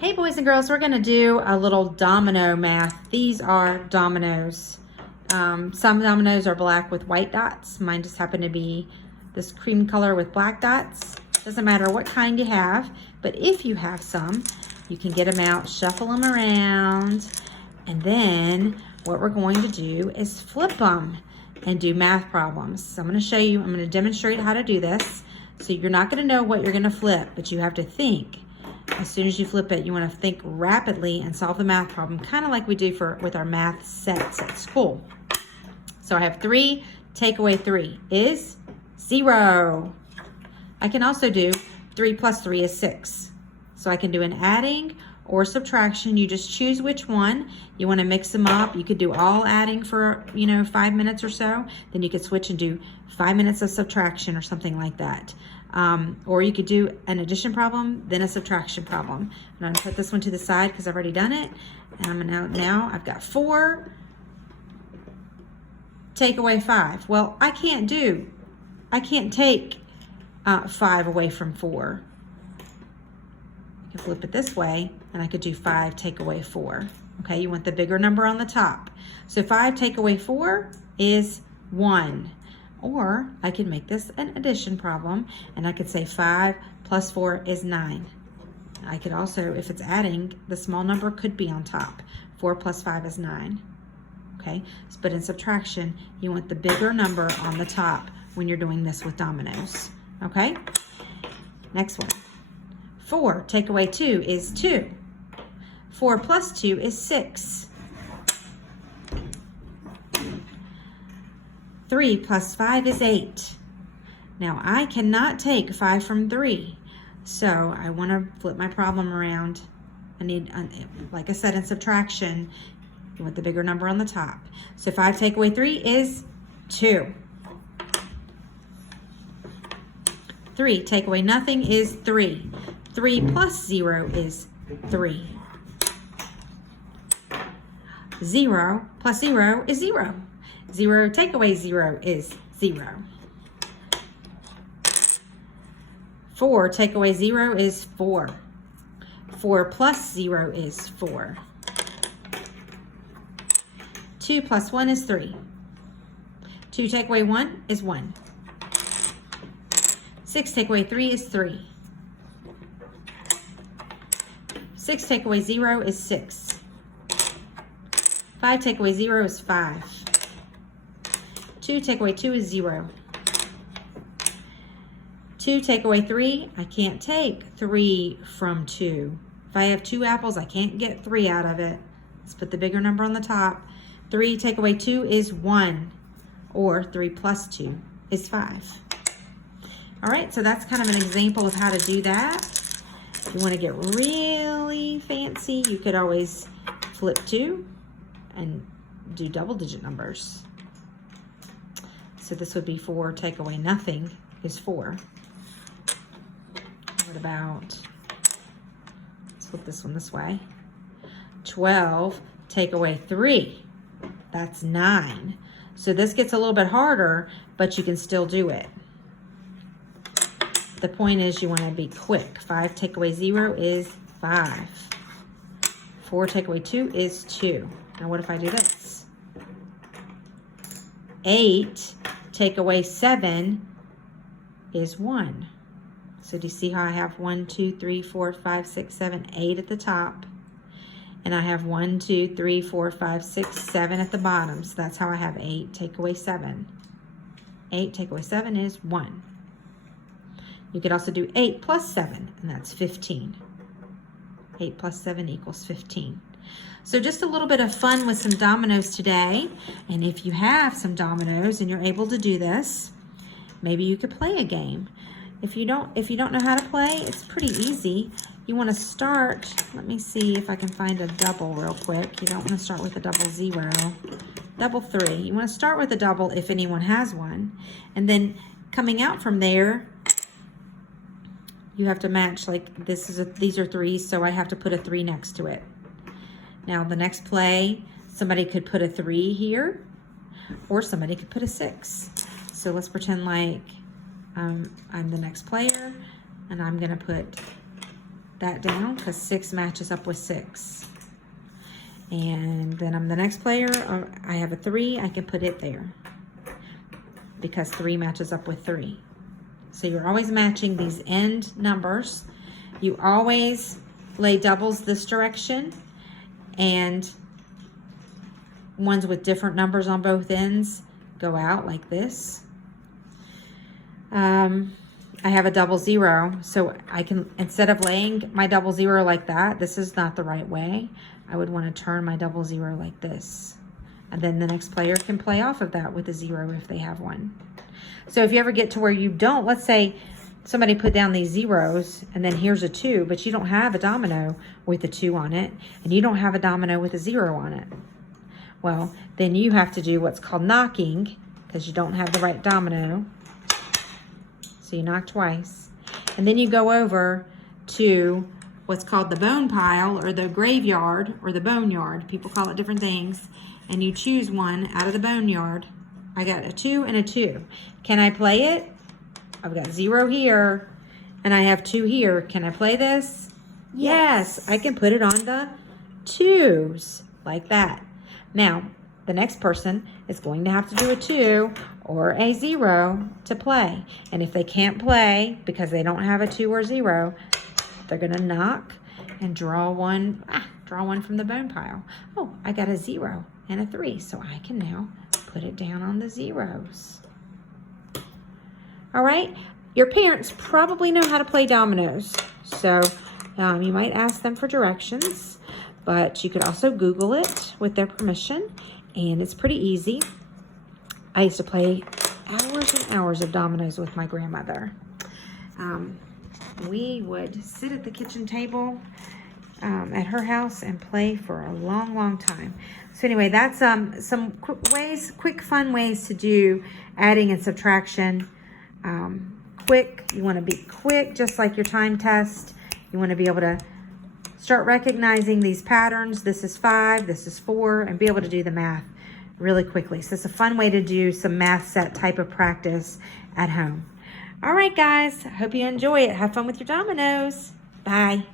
Hey boys and girls, we're gonna do a little domino math. These are dominoes. Some dominoes are black with white dots. Mine just happen to be this cream color with black dots. Doesn't matter what kind you have, but if you have some, you can get them out, shuffle them around, and then what we're going to do is flip them and do math problems. So I'm gonna show you, I'm gonna demonstrate how to do this. So you're not gonna know what you're gonna flip, but you have to think. As soon as you flip it, you want to think rapidly and solve the math problem, kind of like we do with our math sets at school. So I have 3, take away 3 is 0. I can also do 3 plus 3 is 6. So I can do an adding or subtraction. You just choose which one. You want to mix them up. You could do all adding for, 5 minutes or so. Then you could switch and do 5 minutes of subtraction or something like that. Or you could do an addition problem, then a subtraction problem. I'm going to put this one to the side because I've already done it. And I'm now I've got 4, take away 5. Well, I can't take 5 away from 4. I can flip it this way and I could do 5 take away 4. Okay, you want the bigger number on the top. So 5 take away 4 is 1. Or I can make this an addition problem and I could say 5 plus 4 is 9. I could also, if it's adding, the small number could be on top. 4 plus 5 is 9. Okay, but in subtraction, you want the bigger number on the top when you're doing this with dominoes. Okay, next one. 4 take away 2 is 2. 4 plus 2 is 6. 3 plus 5 is 8. Now I cannot take 5 from 3, so I want to flip my problem around. I need, like I said, in subtraction, you want the bigger number on the top. So 5 take away 3 is 2. 3 take away nothing is 3. 3 plus 0 is 3. 0 plus 0 is 0. 0 take away 0 is 0. 4 take away 0 is 4. 4 plus 0 is 4. 2 plus 1 is 3. 2 take away 1 is 1. 6 take away 3 is 3. 6 take away 0 is 6. 5 take away 0 is 5. 2 take away 2 is 0. 2 take away 3, I can't take 3 from 2. If I have 2 apples, I can't get 3 out of it. Let's put the bigger number on the top. 3 take away 2 is 1, or 3 plus 2 is 5. All right, so that's kind of an example of how to do that. If you want to get really fancy, you could always flip 2 and do double-digit numbers. So this would be 4 take away nothing is 4. What about, let's flip this one this way. 12 take away 3, that's 9. So this gets a little bit harder, but you can still do it. The point is you want to be quick. 5 take away 0 is 5. 4 take away 2 is 2. Now what if I do this? 8 take away 7 is 1. So do you see how I have 1, 2, 3, 4, 5, 6, 7, 8 at the top? And I have 1, 2, 3, 4, 5, 6, 7 at the bottom. So that's how I have 8 take away 7. 8 take away 7 is 1. You could also do 8 plus 7, and that's 15. 8 plus 7 equals 15. So just a little bit of fun with some dominoes today. And if you have some dominoes and you're able to do this, maybe you could play a game. If you don't know how to play, it's pretty easy. You want to start, let me see if I can find a double real quick. You don't want to start with a double 0. Double 3. You want to start with a double if anyone has one. And then coming out from there, you have to match, like these are 3s, so I have to put a 3 next to it. Now the next play, somebody could put a 3 here, or somebody could put a 6. So let's pretend like I'm the next player, and I'm gonna put that down because 6 matches up with 6. And then I'm the next player. I have a 3. I can put it there because 3 matches up with 3. So you're always matching these end numbers. You always lay doubles this direction and ones with different numbers on both ends go out like this. I have a double 0, so I can, instead of laying my double 0 like that, this is not the right way. I would want to turn my double 0 like this. And then the next player can play off of that with a 0 if they have one. So if you ever get to where you don't, let's say somebody put down these zeros and then here's a 2, but you don't have a domino with a 2 on it, and you don't have a domino with a 0 on it. Well, then you have to do what's called knocking because you don't have the right domino. So you knock twice. And then you go over to what's called the bone pile or the graveyard or the boneyard. People call it different things. And you choose one out of the boneyard. I got a 2 and a 2. Can I play it? I've got 0 here and I have 2 here. Can I play this? Yes, I can put it on the 2s like that. Now, the next person is going to have to do a 2 or a 0 to play. And if they can't play because they don't have a 2 or 0, they're going to knock and draw one from the bone pile. Oh, I got a 0 and a 3, so I can now put it down on the zeros. All right, your parents probably know how to play dominoes, so you might ask them for directions, but you could also Google it with their permission, and it's pretty easy. I used to play hours and hours of dominoes with my grandmother. We would sit at the kitchen table at her house and play for a long, long time. So anyway, that's some quick, fun ways to do adding and subtraction. Quick, you want to be quick, just like your time test. You want to be able to start recognizing these patterns. This is 5, this is 4, and be able to do the math really quickly. So it's a fun way to do some math set type of practice at home. All right, guys, hope you enjoy it. Have fun with your dominoes. Bye.